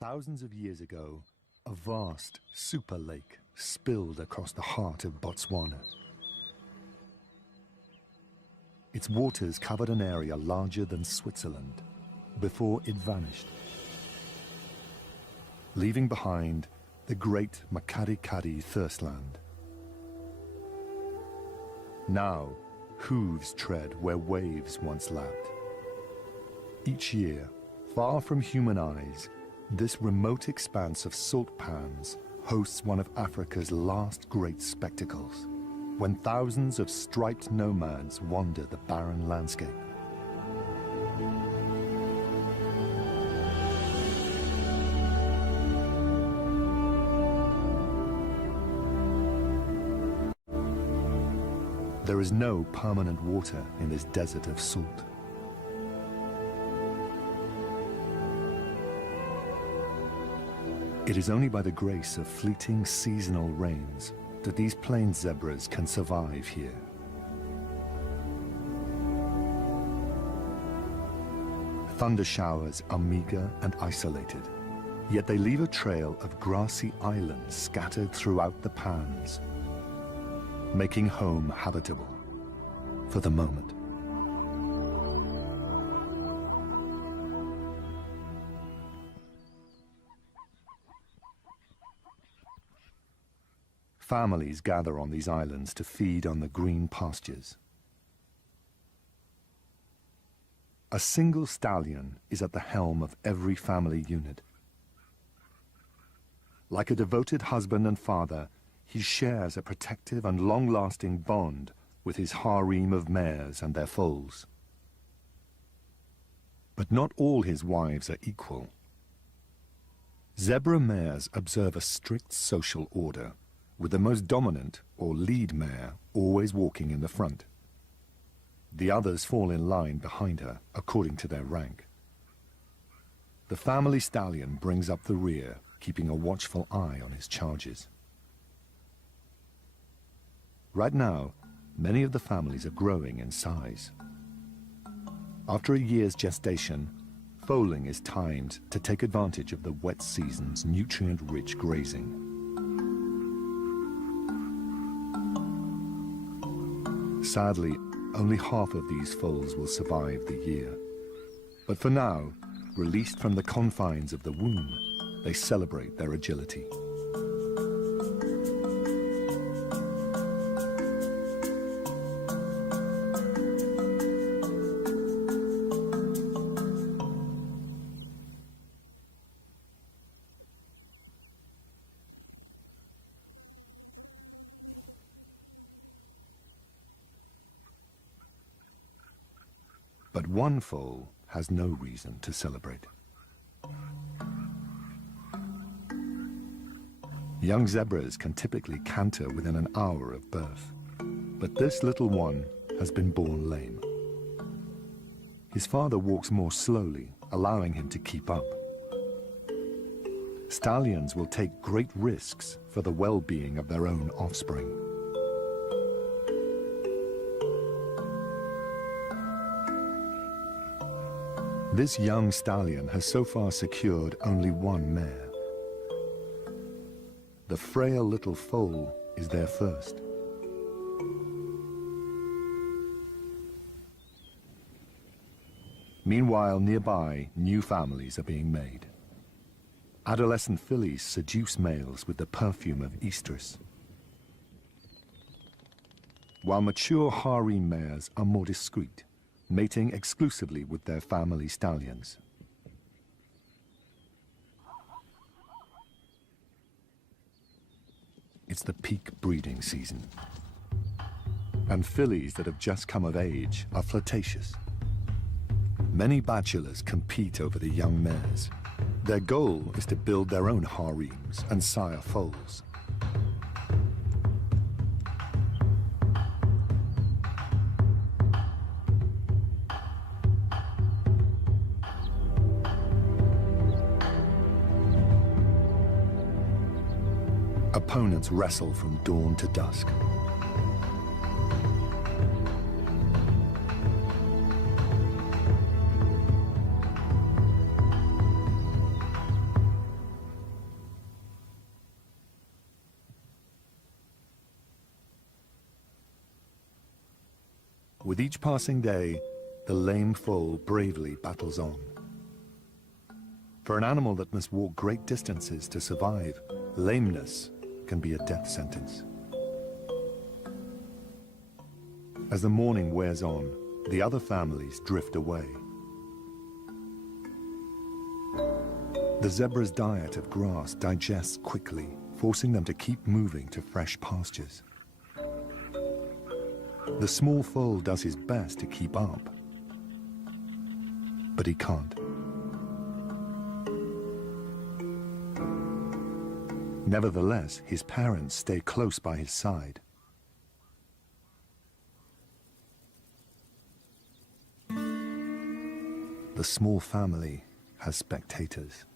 Thousands of years ago, a vast super lake spilled across the heart of Botswana. Its waters covered an area larger than Switzerland before it vanished, leaving behind the great Kgalagadi thirstland. Now, hooves tread where waves once lapped. Each year, far from human eyes, this remote expanse of salt pans hosts one of Africa's last great spectacles, when thousands of striped nomads wander the barren landscape. There is no permanent water in this desert of salt. It is only by the grace of fleeting seasonal rains that these plains zebras can survive here. Thunder showers are meager and isolated, yet they leave a trail of grassy islands scattered throughout the pans, making home habitable for the moment. Families gather on these islands to feed on the green pastures. A single stallion is at the helm of every family unit. Like a devoted husband and father, he shares a protective and long-lasting bond with his harem of mares and their foals. But not all his wives are equal. Zebra mares observe a strict social order, with the most dominant, or lead mare, always walking in the front. The others fall in line behind her, according to their rank. The family stallion brings up the rear, keeping a watchful eye on his charges. Right now, many of the families are growing in size. After a year's gestation, foaling is timed to take advantage of the wet season's nutrient-rich grazing. Sadly, only half of these foals will survive the year. But for now, released from the confines of the womb, they celebrate their agility. But one foal has no reason to celebrate. Young zebras can typically canter within an hour of birth, but this little one has been born lame. His father walks more slowly, allowing him to keep up. Stallions will take great risks for the well-being of their own offspring. This young stallion has so far secured only one mare. The frail little foal is there first. Meanwhile, nearby, new families are being made. Adolescent fillies seduce males with the perfume of estrus, while mature harem mares are more discreet, mating exclusively with their family stallions. It's the peak breeding season, and fillies that have just come of age are flirtatious. Many bachelors compete over the young mares. Their goal is to build their own harems and sire foals. Opponents wrestle from dawn to dusk. With each passing day, the lame foal bravely battles on. For an animal that must walk great distances to survive, lameness can be a death sentence. As the morning wears on, the other families drift away. The zebra's diet of grass digests quickly, forcing them to keep moving to fresh pastures. The small foal does his best to keep up, but he can't. Nevertheless, his parents stay close by his side. The small family has spectators.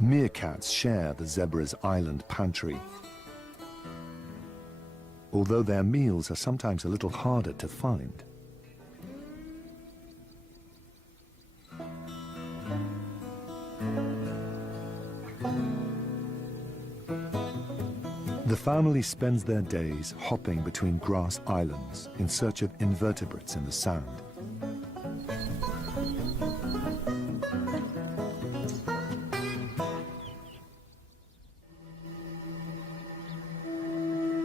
Meerkats share the zebra's island pantry. Although their meals are sometimes a little harder to find. The family spends their days hopping between grass islands in search of invertebrates in the sand.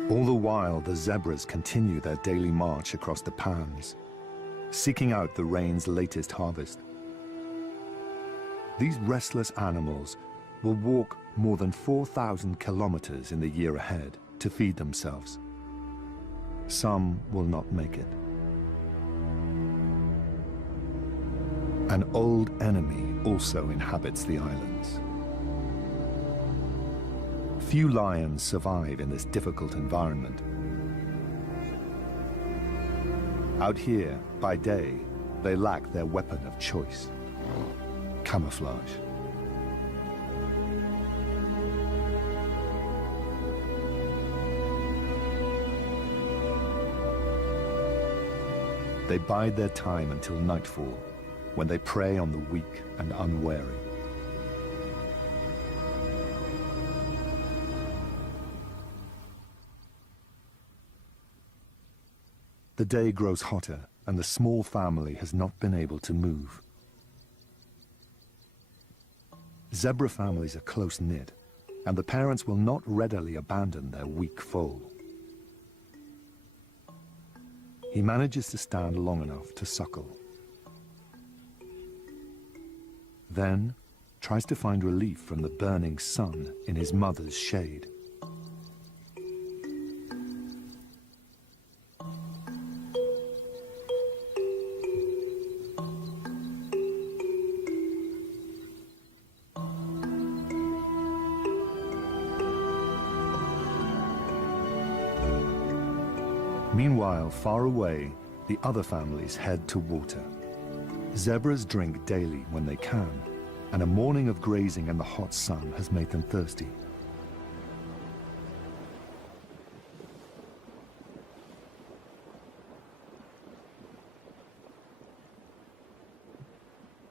All the while, the zebras continue their daily march across the pans, seeking out the rain's latest harvest. These restless animals will walk more than 4,000 kilometers in the year ahead to feed themselves. Some will not make it. An old enemy also inhabits the islands. Few lions survive in this difficult environment. Out here, by day, they lack their weapon of choice: camouflage. They bide their time until nightfall, when they prey on the weak and unwary. The day grows hotter, and the small family has not been able to move. Zebra families are close-knit, and the parents will not readily abandon their weak foal. He manages to stand long enough to suckle. Then tries to find relief from the burning sun in his mother's shade. Meanwhile, far away, the other families head to water. Zebras drink daily when they can, and a morning of grazing in the hot sun has made them thirsty.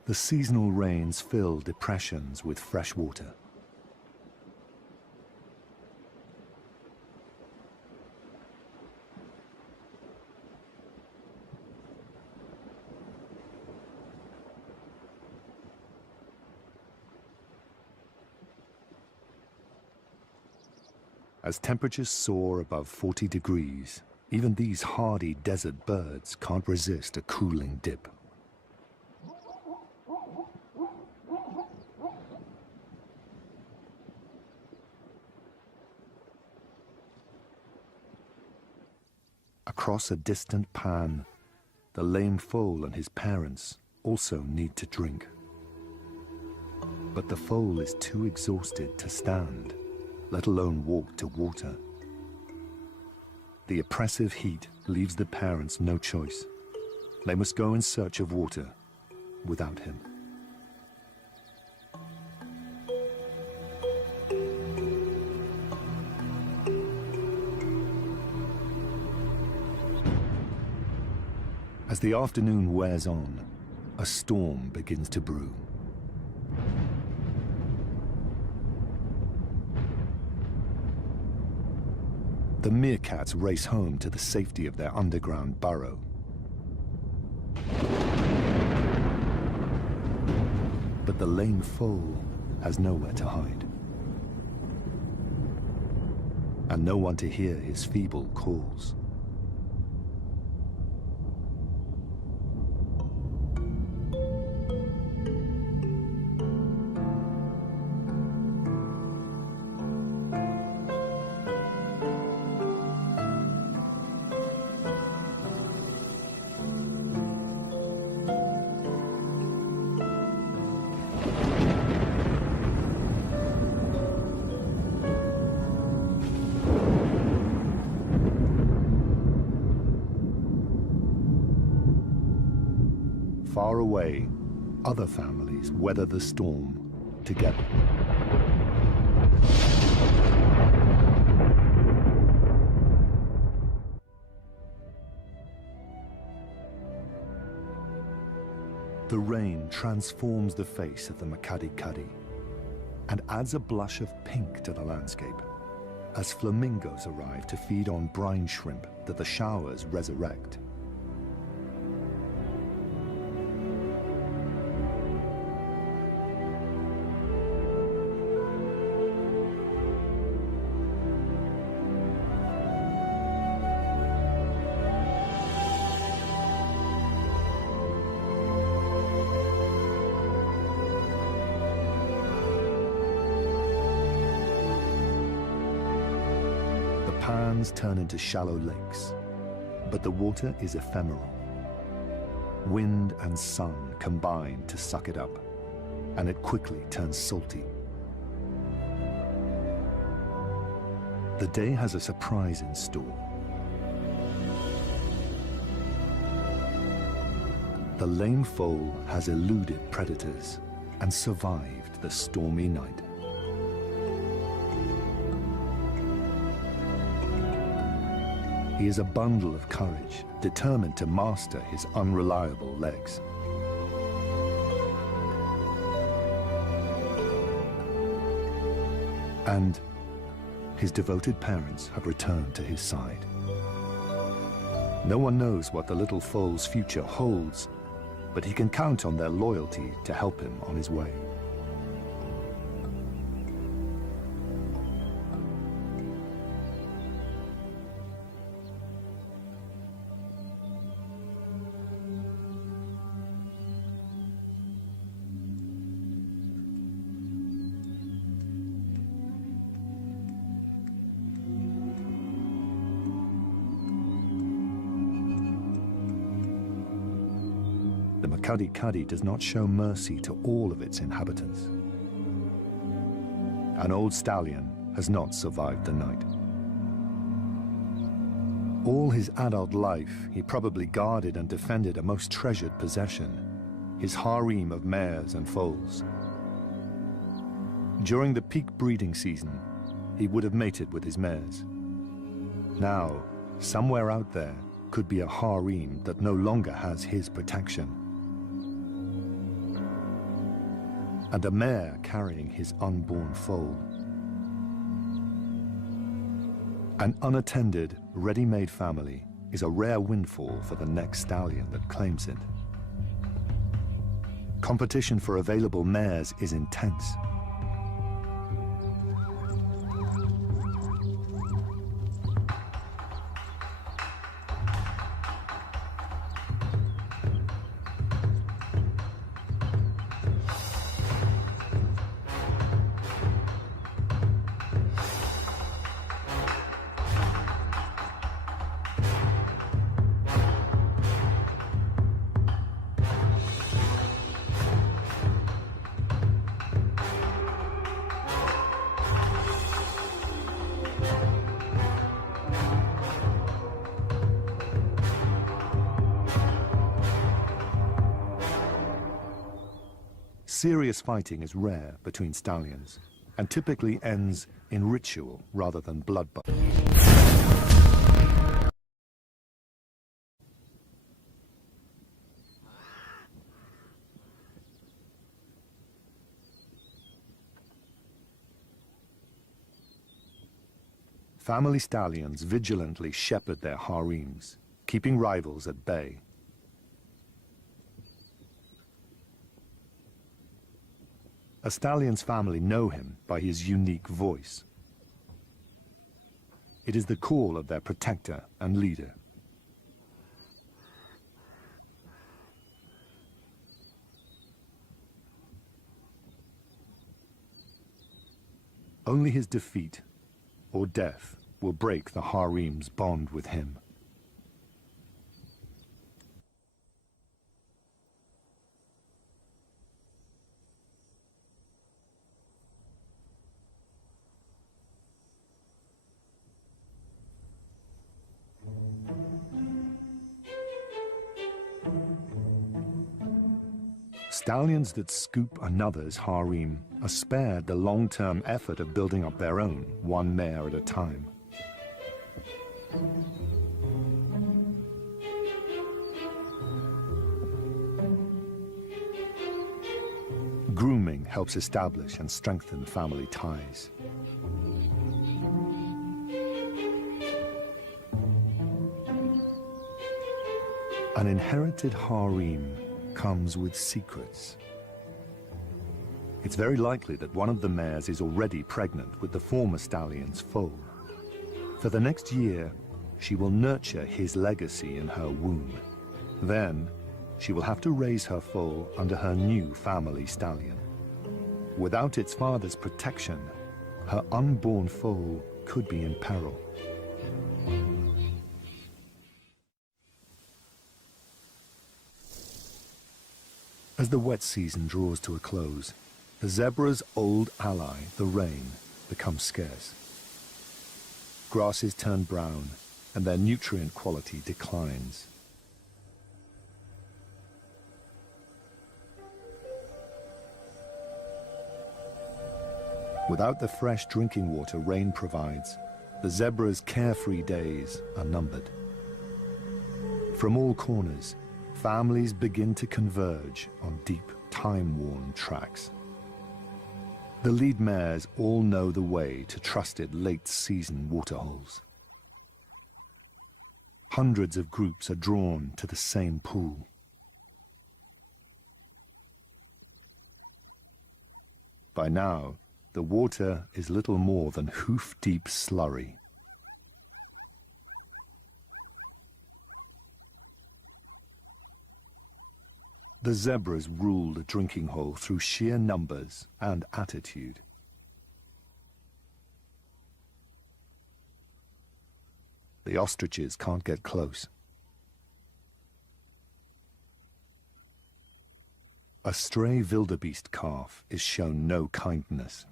The seasonal rains fill depressions with fresh water. As temperatures soar above 40 degrees, even these hardy desert birds can't resist a cooling dip. Across a distant pan, the lame foal and his parents also need to drink. But the foal is too exhausted to stand, let alone walk to water. The oppressive heat leaves the parents no choice. They must go in search of water without him. As the afternoon wears on, a storm begins to brew. The meerkats race home to the safety of their underground burrow. But the lame foal has nowhere to hide, and no one to hear his feeble calls. Far away, other families weather the storm together. The rain transforms the face of the Kgalagadi and adds a blush of pink to the landscape as flamingos arrive to feed on brine shrimp that the showers resurrect. Pans turn into shallow lakes, but the water is ephemeral. Wind and sun combine to suck it up, and it quickly turns salty. The day has a surprise in store. The lame foal has eluded predators and survived the stormy night. He is a bundle of courage, determined to master his unreliable legs. And his devoted parents have returned to his side. No one knows what the little foal's future holds, but he can count on their loyalty to help him on his way. The Kgalagadi does not show mercy to all of its inhabitants. An old stallion has not survived the night. All his adult life, he probably guarded and defended a most treasured possession, his harem of mares and foals. During the peak breeding season, he would have mated with his mares. Now, somewhere out there could be a harem that no longer has his protection, and a mare carrying his unborn foal. An unattended, ready-made family is a rare windfall for the next stallion that claims it. Competition for available mares is intense. Serious fighting is rare between stallions and typically ends in ritual rather than bloodbath. family stallions vigilantly shepherd their harems, keeping rivals at bay. A stallion's family know him by his unique voice. It is the call of their protector and leader. Only his defeat or death will break the harem's bond with him. Stallions that scoop another's harem are spared the long-term effort of building up their own, one mare at a time. Grooming helps establish and strengthen family ties. An inherited harem comes with secrets. It's very likely that one of the mares is already pregnant with the former stallion's foal. For the next year, she will nurture his legacy in her womb. Then, she will have to raise her foal under her new family stallion. Without its father's protection, her unborn foal could be in peril. As the wet season draws to a close, the zebra's old ally, the rain, becomes scarce. Grasses turn brown, and their nutrient quality declines. Without the fresh drinking water rain provides, the zebra's carefree days are numbered. From all corners, families begin to converge on deep, time-worn tracks. The lead mares all know the way to trusted late-season waterholes. Hundreds of groups are drawn to the same pool. By now, the water is little more than hoof-deep slurry. The zebras rule the drinking hole through sheer numbers and attitude. The ostriches can't get close. A stray wildebeest calf is shown no kindness.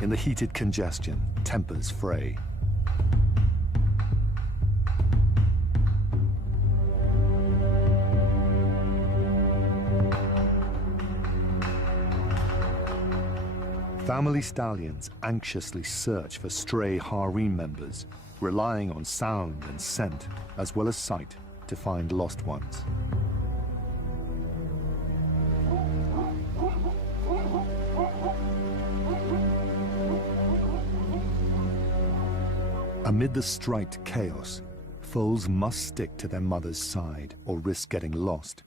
In the heated congestion, tempers fray. Family stallions anxiously search for stray harem members, relying on sound and scent, as well as sight, to find lost ones. Amid the striped chaos, foals must stick to their mother's side or risk getting lost.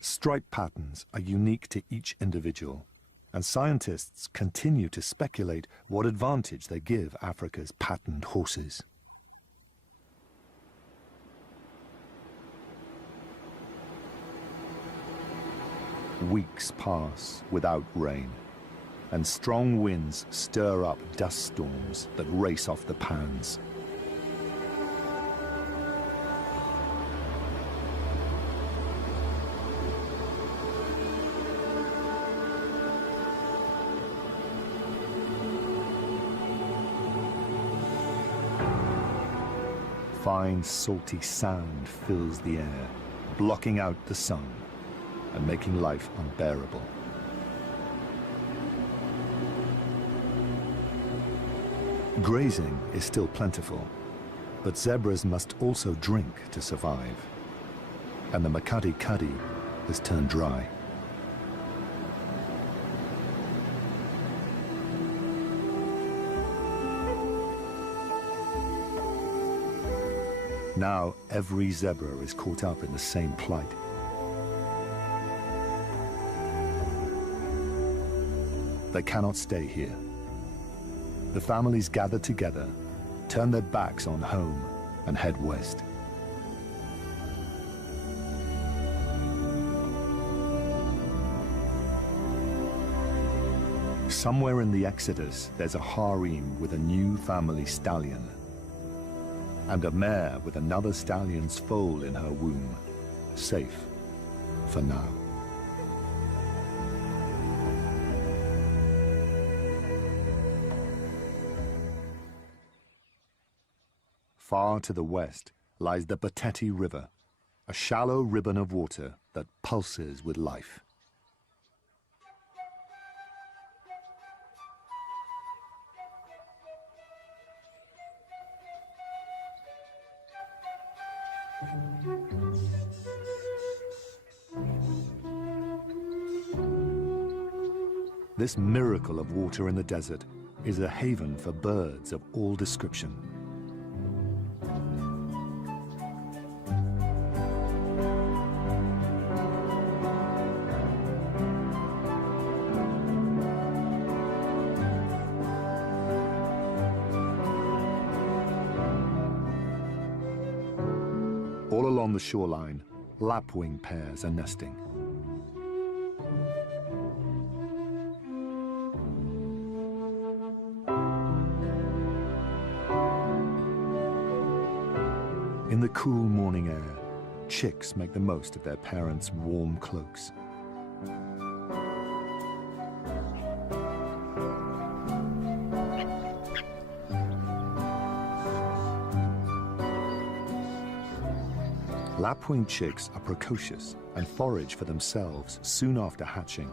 Stripe patterns are unique to each individual, and scientists continue to speculate what advantage they give Africa's patterned horses. Weeks pass without rain, and strong winds stir up dust storms that race off the pans. fine salty sand fills the air, blocking out the sun and making life unbearable. Grazing is still plentiful, but zebras must also drink to survive, and the Kgalagadi has turned dry. Now every zebra is caught up in the same plight. They cannot stay here. The families gather together, turn their backs on home, and head west. Somewhere in the exodus, there's a harem with a new family stallion, and a mare with another stallion's foal in her womb, safe for now. Far to the west lies the Panthera River, a shallow ribbon of water that pulses with life. This miracle of water in the desert is a haven for birds of all description. All along the shoreline, lapwing pairs are nesting. In the cool morning air, chicks make the most of their parents' warm cloaks. Lapwing chicks are precocious and forage for themselves soon after hatching.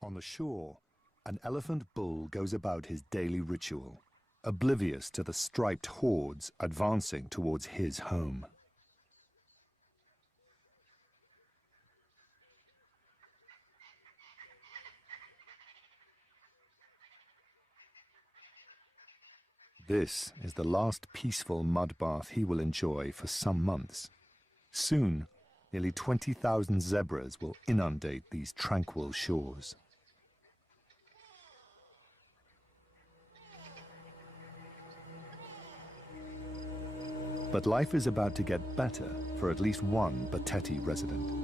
On the shore, an elephant bull goes about his daily ritual, oblivious to the striped hordes advancing towards his home. This is the last peaceful mud bath he will enjoy for some months. Soon, nearly 20,000 zebras will inundate these tranquil shores. But life is about to get better for at least one Panthera resident.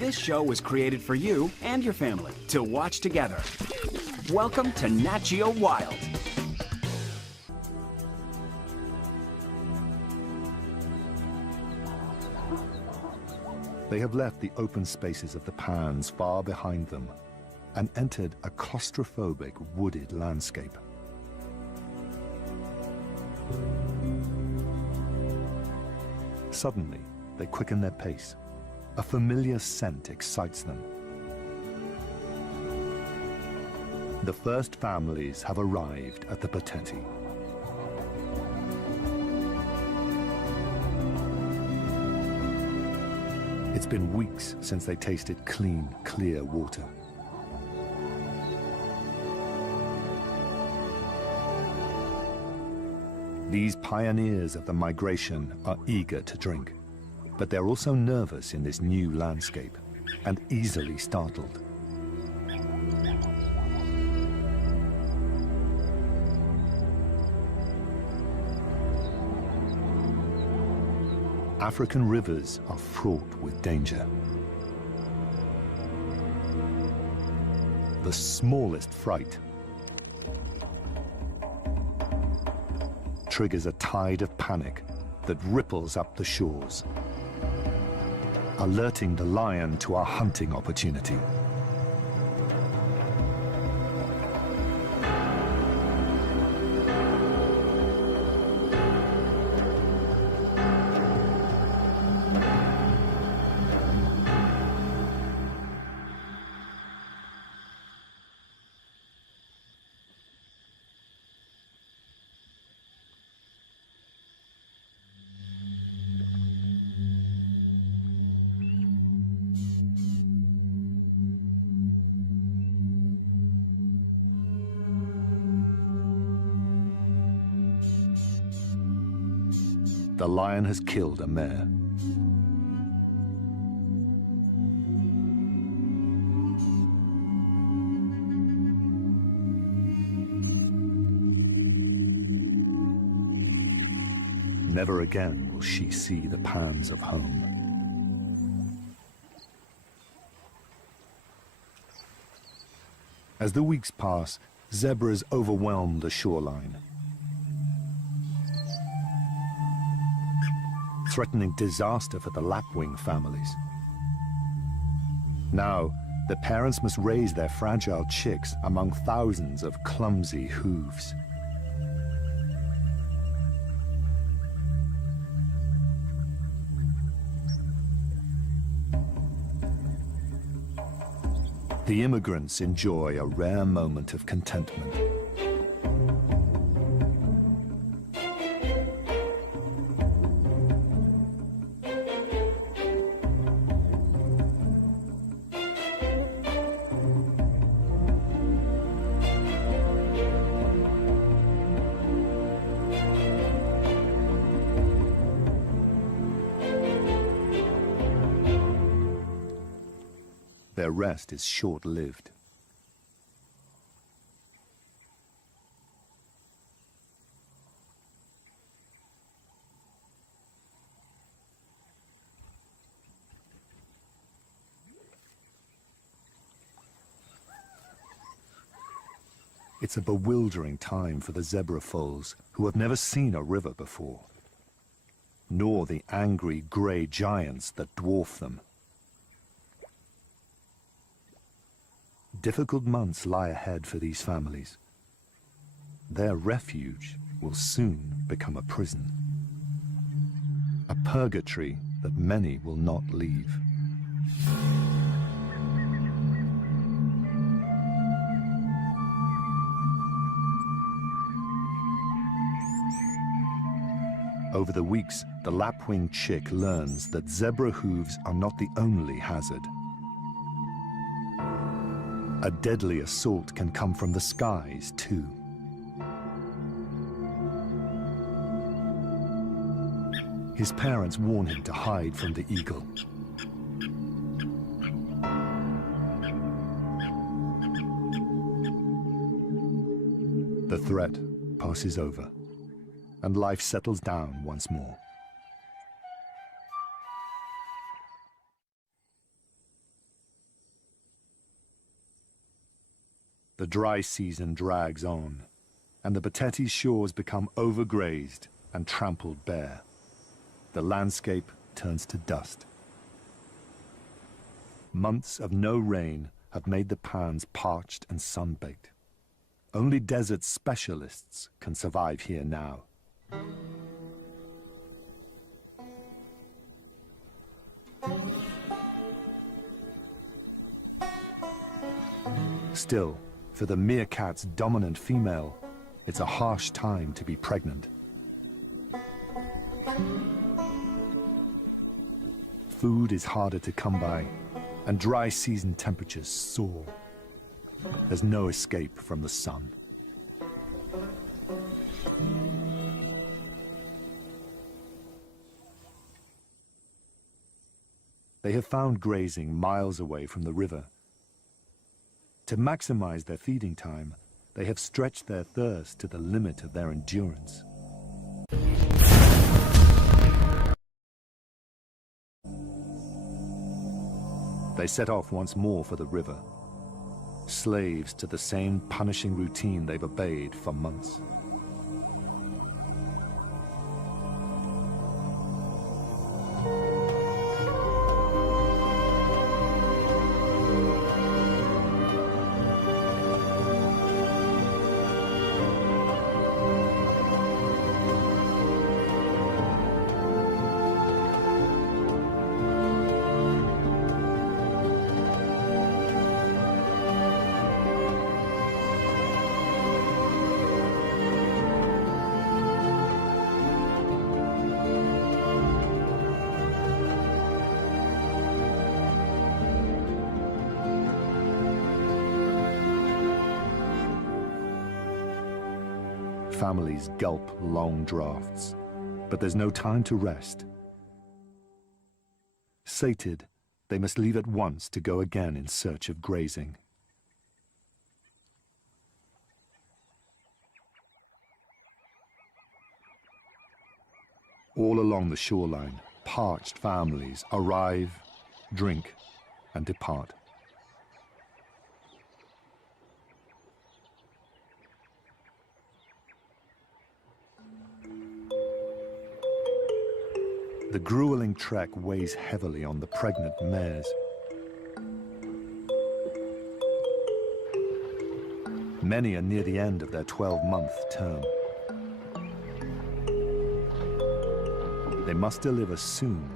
This show was created for you and your family to watch together. Welcome to Nat Geo Wild. They have left the open spaces of the pans far behind them and entered a claustrophobic wooded landscape. Suddenly, they quicken their pace. A familiar scent excites them. The first families have arrived at the Panthera. It's been weeks since they tasted clean, clear water. These pioneers of the migration are eager to drink, but they're also nervous in this new landscape and easily startled. African rivers are fraught with danger. The smallest fright triggers a tide of panic that ripples up the shores, alerting the lion to a hunting opportunity. The lion has killed a mare. Never again will she see the pans of home. As the weeks pass, zebras overwhelm the shoreline, threatening disaster for the lapwing families. Now, the parents must raise their fragile chicks among thousands of clumsy hooves. The immigrants enjoy a rare moment of contentment. Their rest is short-lived. It's a bewildering time for the zebra foals who have never seen a river before, nor the angry grey giants that dwarf them. Difficult months lie ahead for these families. Their refuge will soon become a prison, a purgatory that many will not leave. Over the weeks, the lapwing chick learns that zebra hooves are not the only hazard. A deadly assault can come from the skies, too. His parents warn him to hide from the eagle. The threat passes over, and life settles down once more. The dry season drags on, and the Bateti's shores become overgrazed and trampled bare. The landscape turns to dust. Months of no rain have made the pans parched and sun-baked. Only desert specialists can survive here now. Still, for the meerkat's dominant female, it's a harsh time to be pregnant. Food is harder to come by, and dry season temperatures soar. There's no escape from the sun. They have found grazing miles away from the river. To maximize their feeding time, they have stretched their thirst to the limit of their endurance. They set off once more for the river, slaves to the same punishing routine they've obeyed for months. families gulp long draughts, but there's no time to rest. Sated, they must leave at once to go again in search of grazing. All along the shoreline, parched families arrive, drink, and depart. The grueling trek weighs heavily on the pregnant mares. Many are near the end of their 12-month term. They must deliver soon,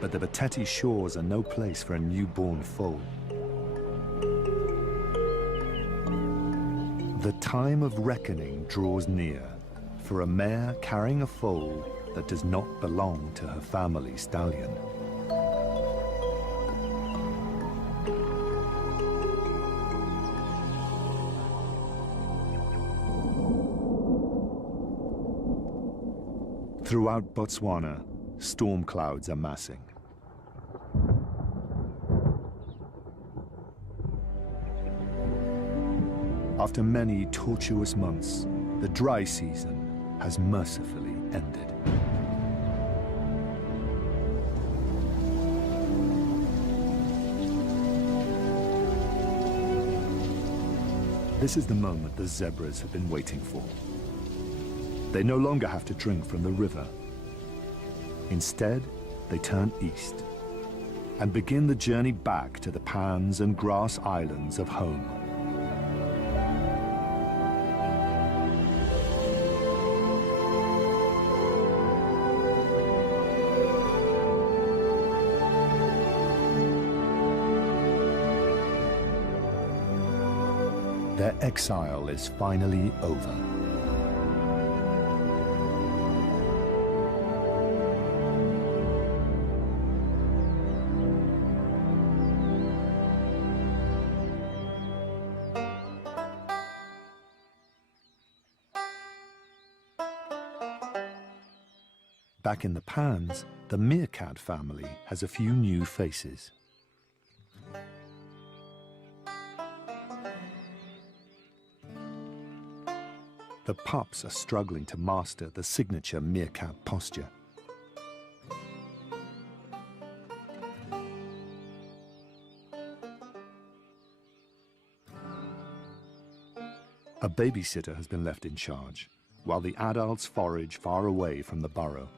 but the Bateti shores are no place for a newborn foal. The time of reckoning draws near for a mare carrying a foal that does not belong to her family stallion. Throughout Botswana, storm clouds are massing. After many tortuous months, the dry season has mercifully ended. This is the moment the zebras have been waiting for. They no longer have to drink from the river. Instead, they turn east and begin the journey back to the pans and grass islands of home. Their exile is finally over. Back in the pans, the meerkat family has a few new faces. The pups are struggling to master the signature meerkat posture. A babysitter has been left in charge, while the adults forage far away from the burrow.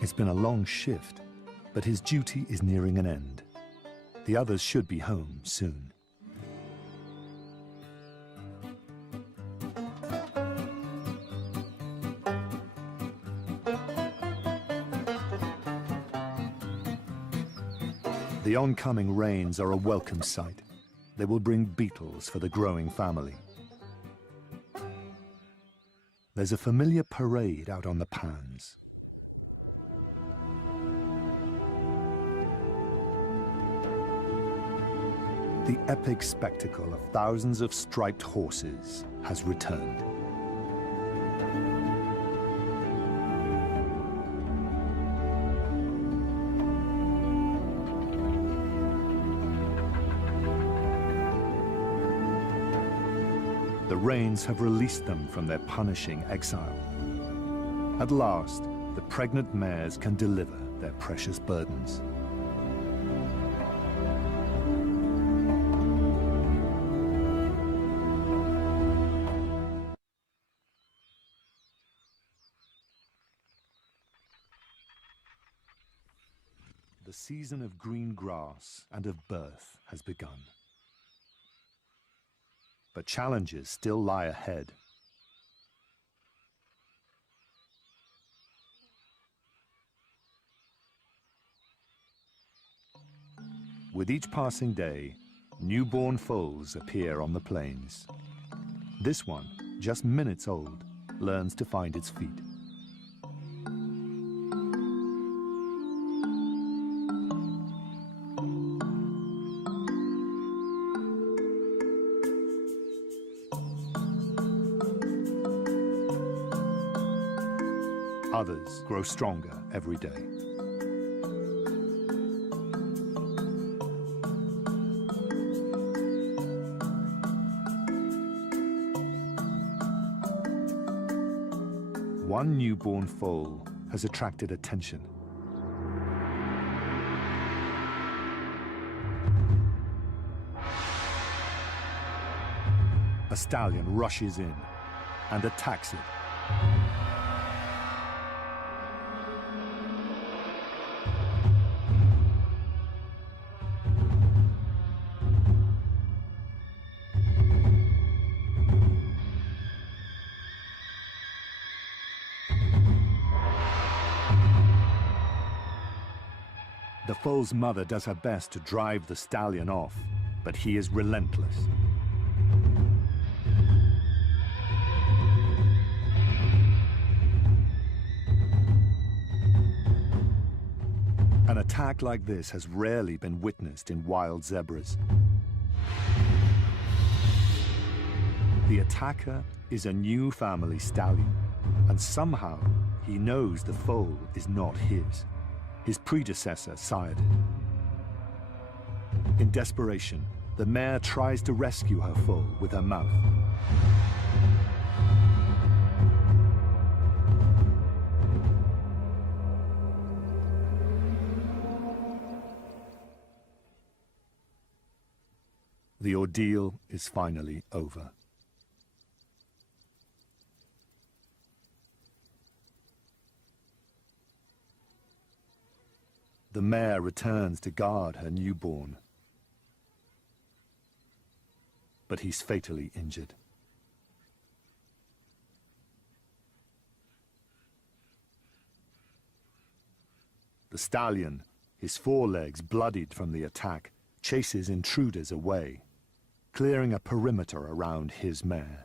It's been a long shift, but his duty is nearing an end. The others should be home soon. The oncoming rains are a welcome sight. They will bring beetles for the growing family. There's a familiar parade out on the pans. The epic spectacle of thousands of striped horses has returned. The rains have released them from their punishing exile. At last, the pregnant mares can deliver their precious burdens. The season of green grass and of birth has begun. But challenges still lie ahead. With each passing day, newborn foals appear on the plains. This one, just minutes old, learns to find its feet. Others grow stronger every day. One newborn foal has attracted attention. A stallion rushes in and attacks it. The foal's mother does her best to drive the stallion off, but he is relentless. An attack like this has rarely been witnessed in wild zebras. The attacker is a new family stallion, and somehow he knows the foal is not his. His predecessor sired it. In desperation, the mare tries to rescue her foal with her mouth. The ordeal is finally over. The mare returns to guard her newborn, but he's fatally injured. The stallion, his forelegs bloodied from the attack, chases intruders away, clearing a perimeter around his mare.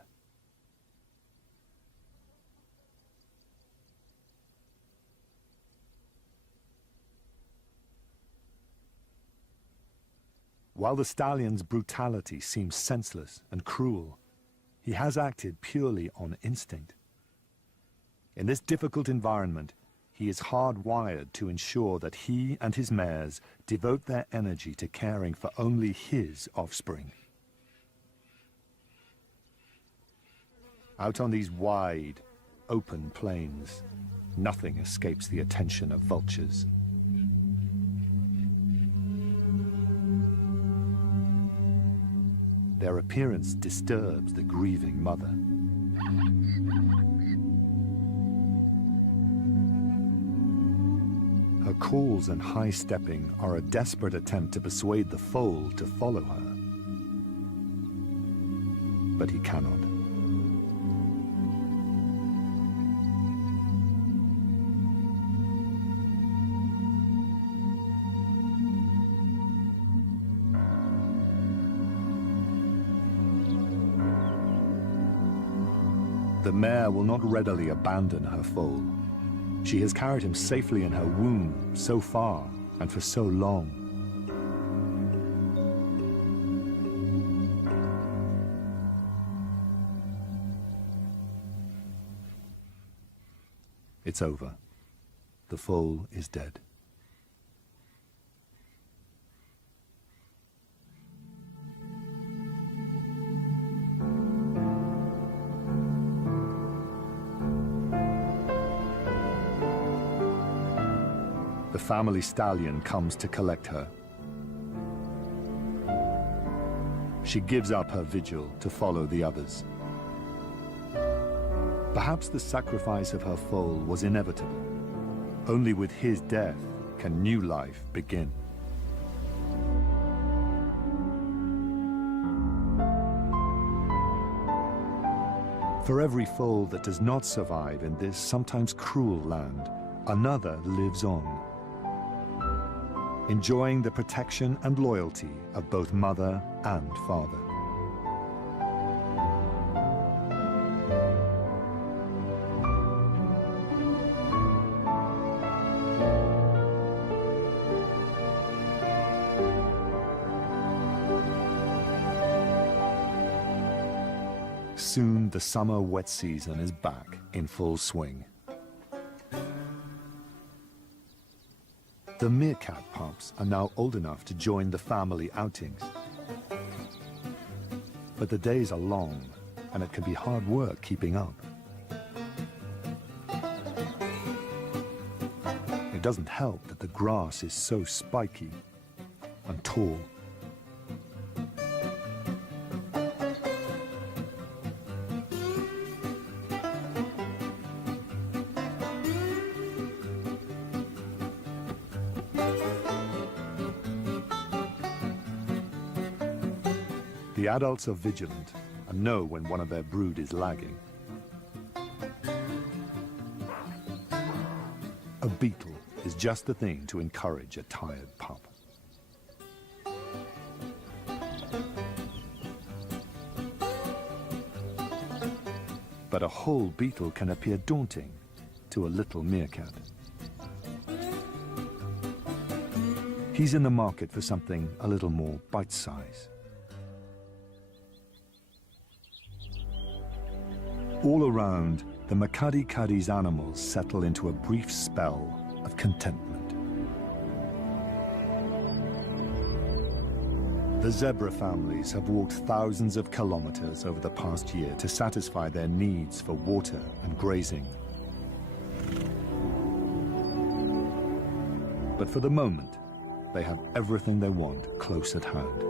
While the stallion's brutality seems senseless and cruel, he has acted purely on instinct. In this difficult environment, he is hardwired to ensure that he and his mares devote their energy to caring for only his offspring. Out on these wide, open plains, nothing escapes the attention of vultures. Their appearance disturbs the grieving mother. Her calls and high-stepping are a desperate attempt to persuade the foal to follow her. But he cannot. The mare will not readily abandon her foal. She has carried him safely in her womb so far and for so long. It's over. The foal is dead. The family stallion comes to collect her. She gives up her vigil to follow the others. Perhaps the sacrifice of her foal was inevitable. Only with his death can new life begin. For every foal that does not survive in this sometimes cruel land, another lives on, enjoying the protection and loyalty of both mother and father. Soon the summer wet season is back in full swing. The meerkat pups are now old enough to join the family outings. But the days are long, and it can be hard work keeping up. It doesn't help that the grass is so spiky and tall. The adults are vigilant and know when one of their brood is lagging. A beetle is just the thing to encourage a tired pup. But a whole beetle can appear daunting to a little meerkat. He's in the market for something a little more bite-sized. All around, the Kgalagadi's animals settle into a brief spell of contentment. The zebra families have walked thousands of kilometers over the past year to satisfy their needs for water and grazing. But for the moment, they have everything they want close at hand.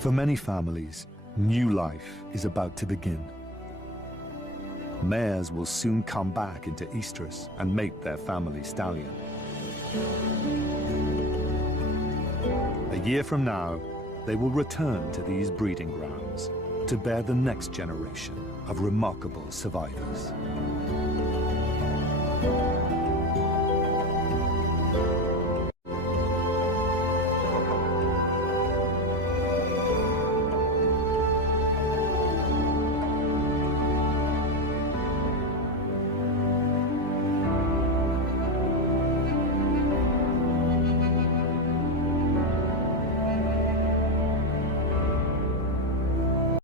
For many families, new life is about to begin. Mares will soon come back into estrus and mate their family stallion. A year from now, they will return to these breeding grounds to bear the next generation of remarkable survivors.